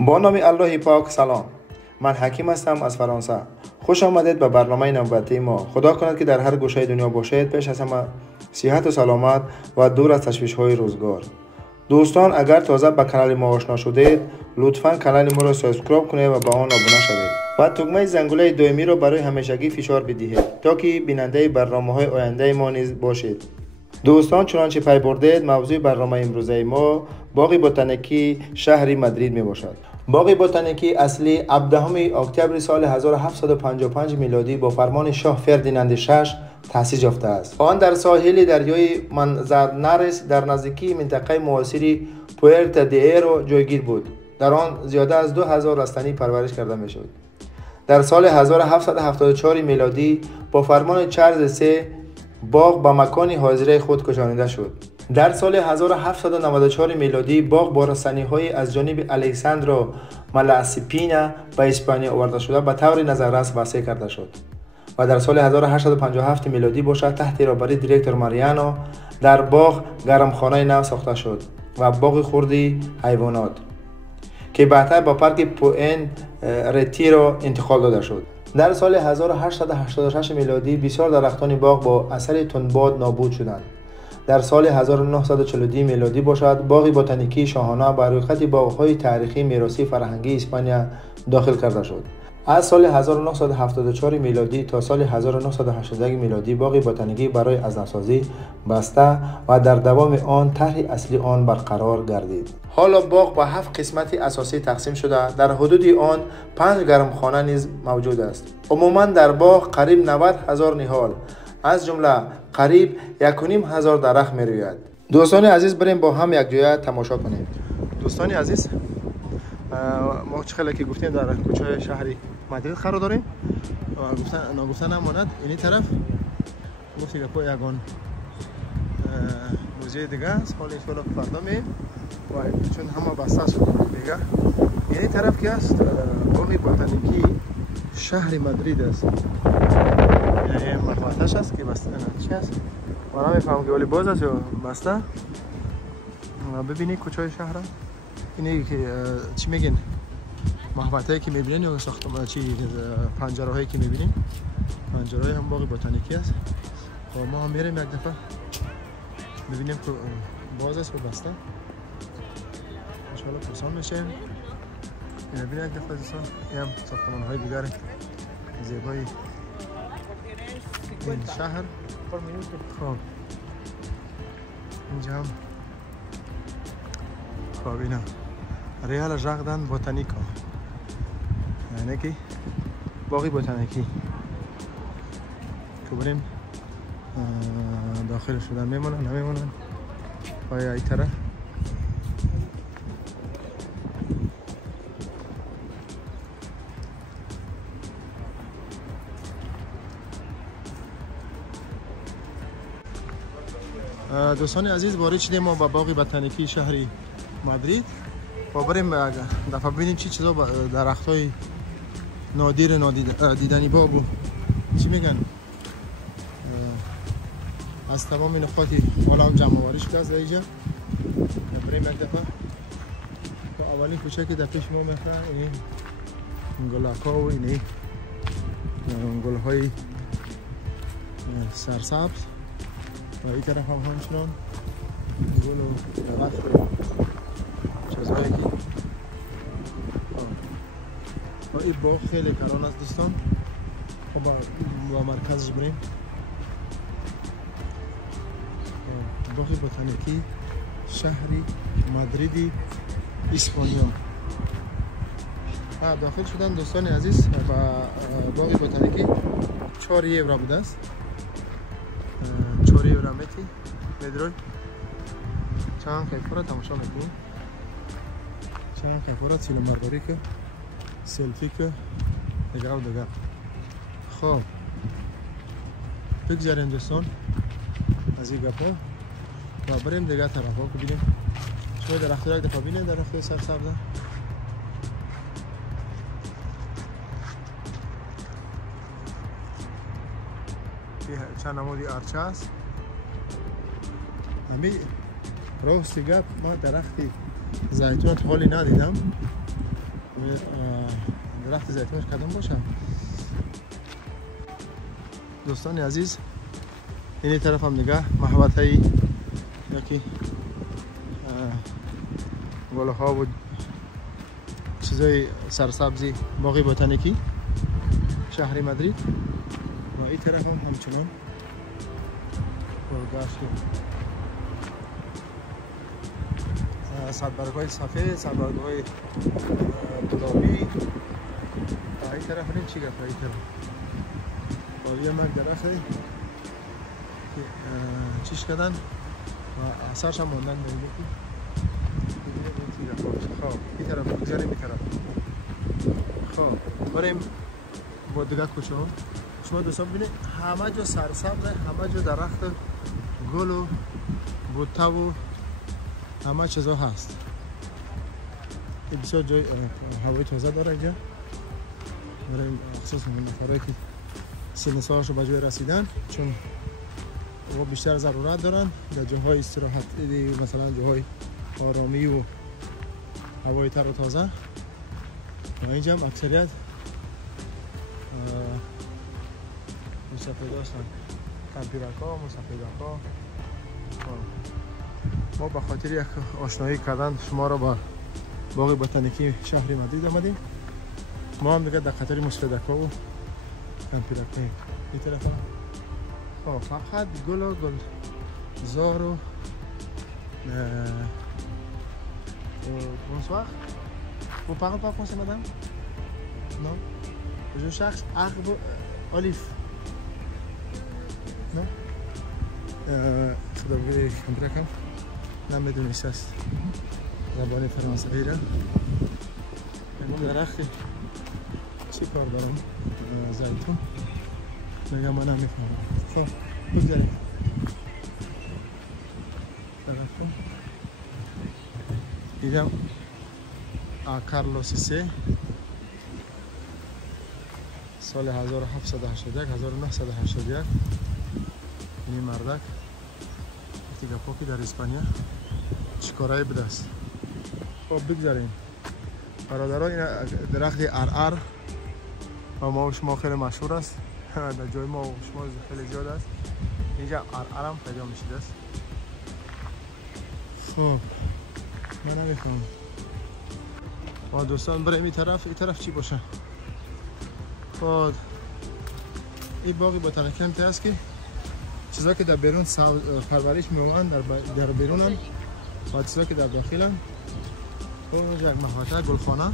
با نام الله پاک سلام. من حکیم هستم از فرانسه. خوش آمدید به برنامه نوبتی ما. خدا کند که در هر گوشه دنیا باشید. پیش از همه صحت و سلامت و دور از تشویش‌های روزگار. دوستان اگر تازه به کانال ما آشنا شدید لطفاً کانال ما را سابسکرایب کنید و به آن ابونه شوید و تکمه زنگوله دائمی را برای همیشگی فشار بدهید تا که بیننده برنامه‌های آینده ما نیز باشید. دوستان چنانچه پی بردید موضوع برنامه امروزه ما باغ بوتانیکی شهر مادرید می باشد. باغ بوتانیکی اصلی 17 اکتبر سال 1755 میلادی با فرمان شاه فردیناند شش تأسیس یافته است. آن در ساحل دریای منزانارس در نزدیکی منطقه معاصر پوئرتا دی ایرو جایگیر بود. در آن زیاده از 2000 رستنی پرورش کرده می شد. در سال 1774 میلادی با فرمان چارلز سه باغ به مکان حاضره خود کشانیده شد. در سال 1794 میلادی باغ با رسانی‌های از جانب الکساندرو مالاسپینا به اسپانیا آورده شده به طور نظررس وسیع کرده شد و در سال 1857 میلادی باشد تحت رهبری دیرکتور ماریانو در باغ گرمخانه نو ساخته شد و باغ خردی حیوانات که بعدتر با پارک پوئن رتیرو انتقال داده شد. در سال 1886 میلادی بسیار درختان باغ با اثر تندباد نابود شدند. در سال 1942 میلادی باشد باغ بوتانیکی شاهانه بر روی خط باغ‌های تاریخی میراثی فرهنگی اسپانیا داخل کرده شد. از سال 1974 میلادی تا سال 1981 میلادی باغ بوتانیکی برای ازنه‌سازی بسته و در دوام آن طرح اصلی آن برقرار گردید. حالا باغ به 7 قسمت اساسی تقسیم شده. در حدود آن 5 گرمخانه نیز موجود است. عموما در باغ قریب 90,000 نهال از جمله قریب 1,500 درخت می‌روید. دوستان عزیز بریم با هم یک جای تماشا کنیم. دوستان عزیز ما چخیلی که گفتیم در کوچه شهری مادرید قرار داریم و گفتن نماند اینی طرف گفتیم که یگان موزه دیگه است. حالا ایشالا فردا مییم و چون همه بسته شد دیگه اینی طرف که است باغ بوتانیکی شهر مادرید است. این مخواتش است که بسته چی است؟ من نمیفهم که ولی باز است یا بسته. ببینید کوچه شهر اینه که چی میگن محوطه‌ای که میبینین یا ساختمان چی پنجره‌هایی که میبینین پنجره‌های هم باغ بوتانیکی است. خب ما هم میریم یک دفعه ببینیم که باز است و بسته. ان شاء الله پرسان میشیم. ببینید یک دفعه دوستان این هم ساختمان‌های دیگر زیبای این شهر. خب اینجا هم خب اینا ریال ژاردن بوتانیکا یعنی که باغ بوتانیکی که بریم داخل شدن میمونن نمیمونن پای ای طرف دوستان عزیز وارد شدیم ما به باغ بوتانیکی شهری مادرید و بریم دفعه ببینیم چی چیزا درخت‌های نادر دیدنی باغ چی میگن از تمام نقاط حالا جمع آوری شده از اینجا. بریم یک دفعه تا اولین کوچه که در پیش ما میخوره این گلاکا و اینه گل‌های سرسبز و این طرف هم همچنان گل و درخت چیزهایی که این باغ خیلی کران است دوستان. خب با مرکزش بریم. باغ بوتانیکی شهری مادریدی اسپانیا داخل شدن دوستان عزیز. و باغ بوتانیکی 4 یورو بوده است. 4 یورو میدروی چند خیفه را تماشا میکنیم. چند خیفه را سینما برداری که سلفی که دیگه و دیگه. خب بگذاریم دوستان از این گپا و بریم دیگه طرف ها که بینیم شما درخت را یک دفعه بینیم. درخت سرسبزه چند نمودی ارچه است. راستی گپ ما درختی زیتون حالی ندیدم درخت زیتونش کدام باشم دوستان عزیز. این طرف هم نگاه محوطه ای یکی گله ها و چیزای سرسبزی باغی بوتانیکی شهر مادرید و این طرف هم همچنان گلگشت صدبرگ‌های سفید، صدبرگ‌های گلابی. این طرف این چی گفت؟ این طرف یه مک درخته که چیش کردن و اثرش هم ماندن نمیده که خب این طرف بگذاریم این طرف. خب بریم با دیگه کوچه ها. شما دوستان ببینید همه جا سرسبز، همه جا درخت گل و بوته و همه چیزا هست. بسیار جای هوای تازه داره اینجا برای خصوص نفرایی که سن سالشو به جای رسیدن، چون او بیشتر ضرورت دارن در جاهای استراحتی، مثلا جاهای آرامی و هوای تر و تازه. و اینجا هم اکثریت مسافر داشتن، کمپیرکا، مسافرکا. ما به خاطر یک آشنایی کردن شما را با باغ بوتانیکی شهر مادرید آمدیم. ما هم دیگه در خاطر مسافرکا و کمپیرکا این طرف هم فقط گل و گلزار و bonsoir. Vous parlez pas français, madame? Non. Je cherche arbre olive. Non. خدا بگه کمپیرکم نمیدونی است زبان فرانسوی را. این درخت چی کار دارم؟ زیتون میگم من نمیفهمم. خب بگذاریم درختم اینجا کارلوس سه سال 1781 1981 این مردک دیگه پاکی در اسپانیا چیکارایی بوده است. خب بگذاریم برادرها. این درخت ارعر و ما و شما خیلی مشهور است در جای ما و شما خیلی زیاد است. اینجا ارعر هم پیدا میشید است. خب من نمیفهمم. و دوستان بریم این طرف چی باشه؟ خب این باغ بوتانیکی هم هست که چیزا که در بیرون پرورش می‌کنن در بیرون هم و چیزا که در داخل هم. اونجا یک محوطه گلخانه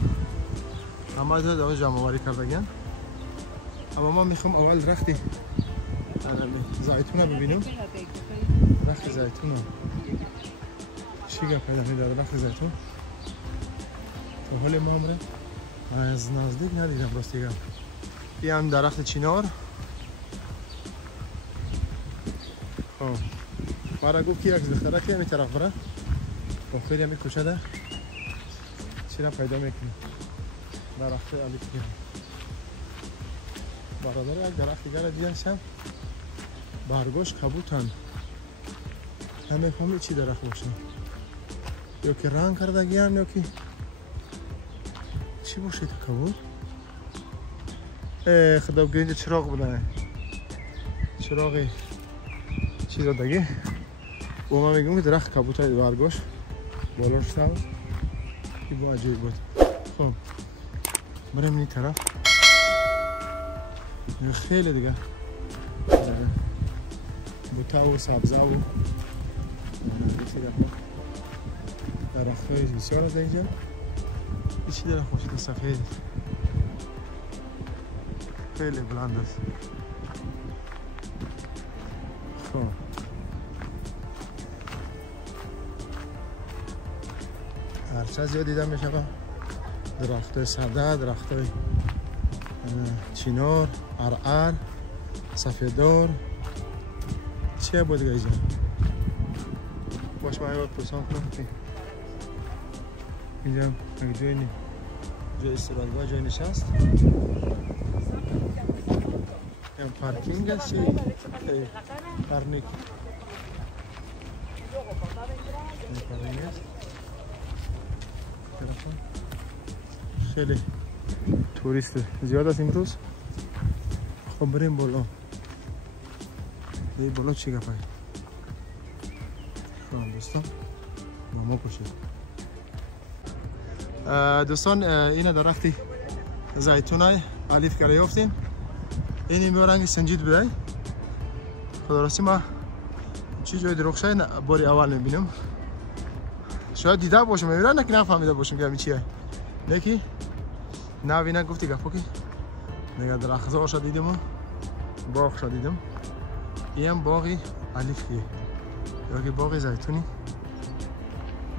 همه در جمع آوری کردگن. اما ما میخوام اول درخت زیتون رو ببینیم. درخت زیتون چی پیدا می‌داره؟ درخت زیتون تا حال ما عمره از نزدیک ندیدم راستیگه. این هم درخت چینار. برای گفت که یک زخره که همی طرف بره با خیلی همی کوچه ده چی را پیدا میکنیم. درخت علی که برادر یک درخت دیگر دیدنشم برگاش کبوتن. همه فهمی چی درخت باشه، یا که رنگ کرده گیان یا که چی باشه. تو کبوت خدا بگه اینجا چراغ بوده، چراغ چی دادگی و ما میگم که درخت کبوت های برگاش بالاش سبز این با عجیب بود. خب بریم این طرف خیلی دیگه بوته و سبزه و درخت های بسیار از اینجا. چی درخت باشید سفید خیلی بلند است. خب هرچه زیاد دیدم میشه درخت های سبزه، درخت های چینار، ارعر، سفیدار. چیه بود دیگه اینجا؟ باش من یاد پرسان کنم که اینجا جای استراحتگاه، جای نشست. این پارکینگ است یا پارنیک؟ خیلی توریست زیاد است امروز. خب بریم بالا. این بالا چی گپه؟ خب دوستان ماما کشید. دوستان این درختی زیتونای الیف کرده یافتیم. این رنگ سنجید بوده. خدا راستی ما چی جای درخشای باری اول میبینم. شاید دیده باشم میبینم نه که نفهمیده باشم که همین چیه. نکی نوی نگفتی گفت که نگه درخت شد دیدم و باغ شد دیدم. این هم باغی الیفیه یا که باغ زیتونی،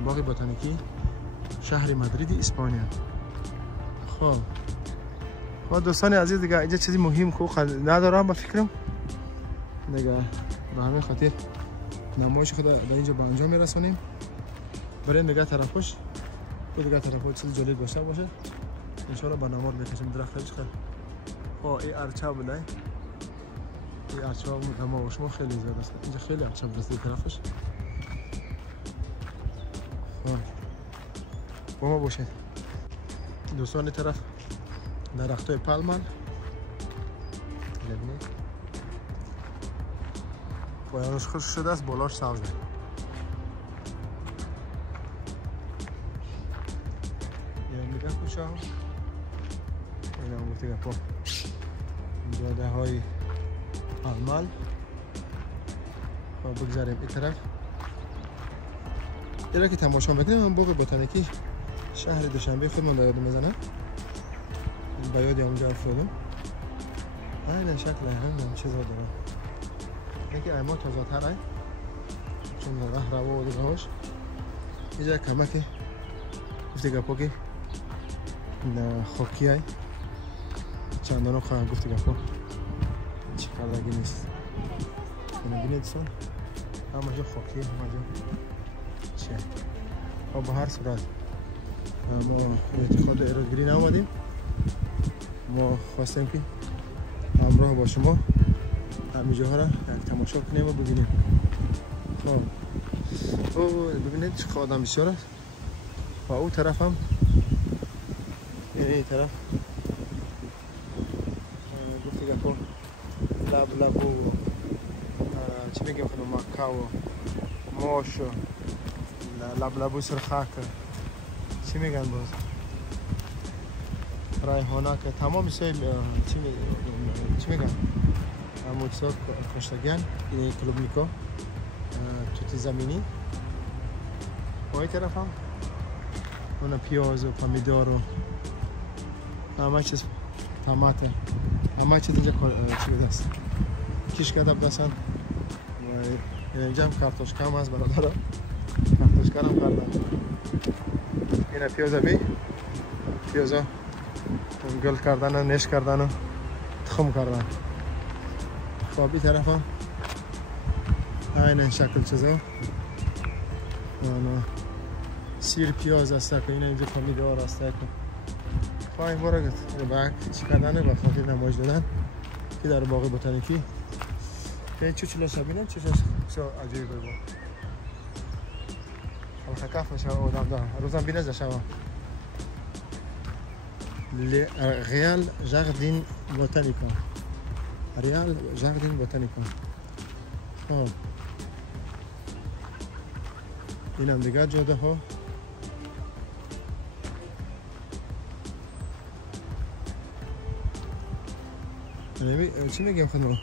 باغ بوتانیکی شهر مادرید اسپانیا. خب دوستان عزیز دیگه اینجا چیزی مهم خوب ندارم با فکرم دیگه، به همین خاطر نمایش خود در اینجا به انجام میرسونیم. بریم دیگه طرفش و دیگه طرفش چیز جالب داشته باشه ان شاء الله برنامه رو بکشیم. درختش خیلی این ارچه بوده. این ارچه ما شما خیلی زیاد است. اینجا خیلی ارچه بوده طرفش. با ما باشید دوستان. طرف درختای پالمال ببینید پایانش خشک شده است، بالاش سبزه. این دیگه کوچه ها این هم گفته گپا جاده های پالمال. خب بگذاریم این طرف ایره که تماشا میکنیم. هم باغ بوتانیکی شهر دوشنبه خودمون یاد میزنه. با یادی اونجا افتادم. این شکل هم چیزا داره. یکی ایما تازه تره چون راه روا و دیگهاش اینجا کمکه گفته گپا که خاکی های چندانو خواهد گفته گپا چی کردگی نیست. بینید سن همه جا خاکی همه جا چیه. خب به هر صورت ما اعتقاد ارادگیری نامدیم. ما خواستیم که همراه با شما همین جاها را یک تماشا کنیم و ببینیم. خب ببینید چه آدم بسیار است. و اون طرف هم این طرف گفتی که لب و چی میگم خودم مکه و ماش و لب سرخک چی میگن باز رایحانه که تمام چی میگن همونجا کشتگان این کلوبنیکا توت زمینی. و این طرف هم اون پیاز و پامیدار و همه چیز طماطم همه چیز اینجا چی بوده است کش کرده بسن. اینجا هم کارتوشکا هم هست برادر. کارتوشکا هم کردن. این پیاز بی پیازا گل کردن و نش کردن و تخم کردن. خب این طرف هم این شکل چیزا سیر پیاز است که این اینجا پامیدار است که خواهیم برگت بک چی کردنه و خاطر نمایش دادن که در باغ بوتانیکی که چه چلا شبینه چه عجیب بود. الخکاف نشه آدم دارم روزم بینه زشم ریال جاردین بوتانیکا. ریال جاردین بوتانیکا. خب این هم دیگه جاده ها. چی میگم خودم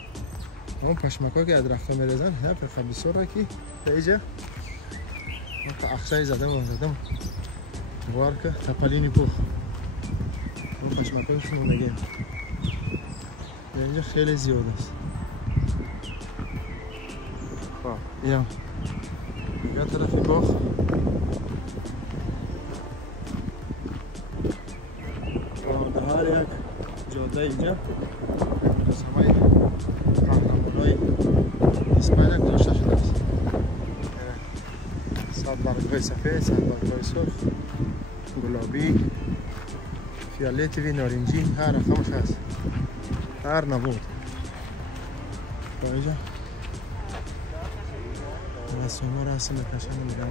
اون پشمکا که درخت ها میرزن ها پر خبیسور را که به اینجا من که اخشای زدم بار که تپلینی پوخ اون پشمکاشون رو نگیم اینجا خیلی زیاد است. خب اینم دیگه طرفی باغ در هر یک جاده اینجا رسمای قهرمانای اسپانیا گذاشته شده است. صد برگ‌های سفید، صد برگ‌های سرخ، گلابی، فیالتوی، نارنجی، هر رقمش هست. هر نمود. اینجا رسوما رسم قشنگ می‌دارن.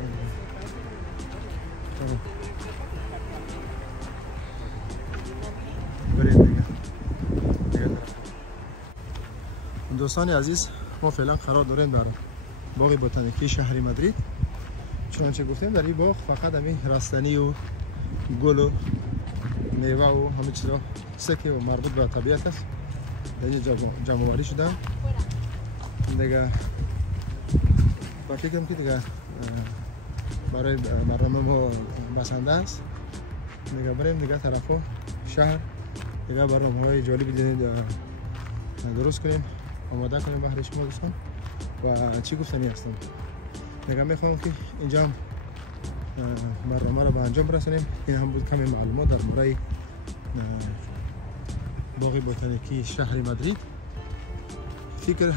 دوستان عزیز، ما فعلا قرار داریم در باغ بوتانیکی شهر مادرید. چنانچه گفتیم در این باغ فقط همین رستنی و گل و میوه و همه چیزا سکه و مربوط به طبیعت است. در اینجا جمع آوری شدن دیگه. با فکرم که دیگه برای برنامه ما بسنده است. دیگه بریم دیگه طرفا شهر دیگه برنامه‌های جالبی درست کنیم، آماده کنیم برای شما دوستان. و چی گفتنی هستم دیگه میخوام که اینجا برنامه رو به انجام برسونیم. این هم بود کمی معلومات در مورد باغ بوتانیکی شهر مادرید.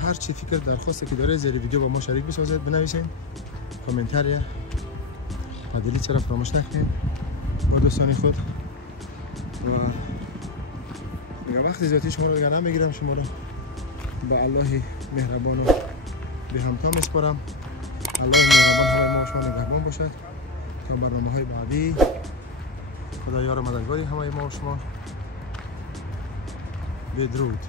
هر چی فکر درخواستی که داره زیر ویدیو با ما شریک بسازید، بنویسین کامنتر یا پادلی چرا فراموش نکنید با دوستان خود. و دیگه وقت زیادی شما رو دیگه نمیگیرم، شما رو با الله مهربان و به همتا میسپارم. الله مهربان همه ما و شما نگهبان باشد تا برنامه های بعدی. خدا یار مددگاری همه ما و شما. بدرود.